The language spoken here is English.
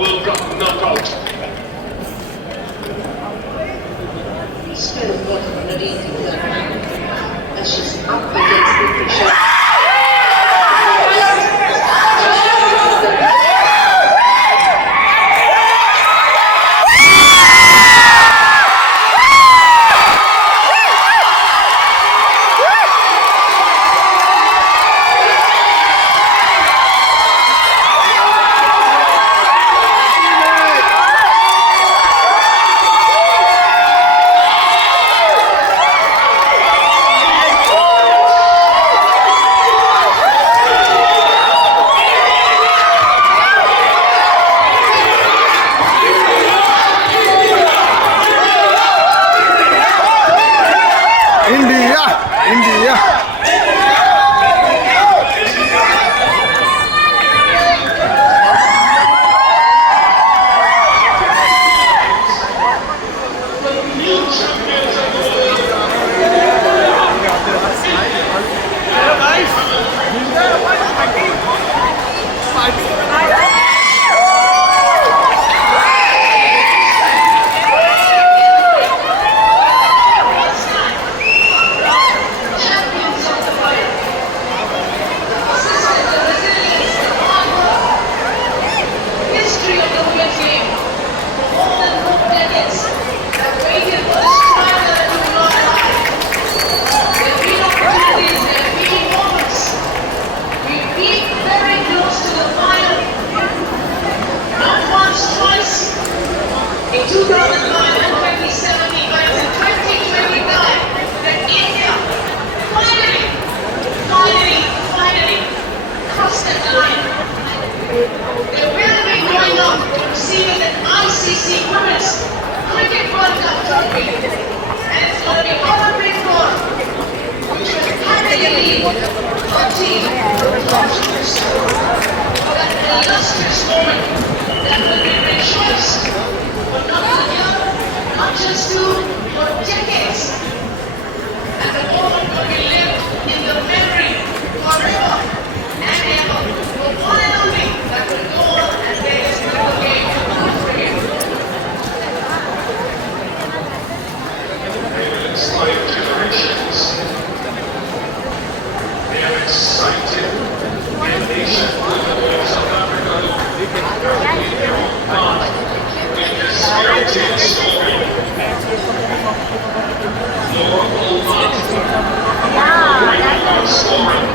World Cup knockout. Still bottom underneath the as she's up against the pressure. India. In 2009 and 2017, but in 2029, that India finally crossed that line. They will be going on to receiving the ICC Women's Cricket World Cup trophy, and it's going to be honorary for which will carry the lead for team for that illustrious moment that will be rejoiced. But not for a year, not just two, for decades. And the moment will be lived in the memory forever and ever. For one and only that will go on and play this beautiful game once again. They will inspire generations. They have excited their nation of South Africa. Spirited story. Global marketing. Scoring.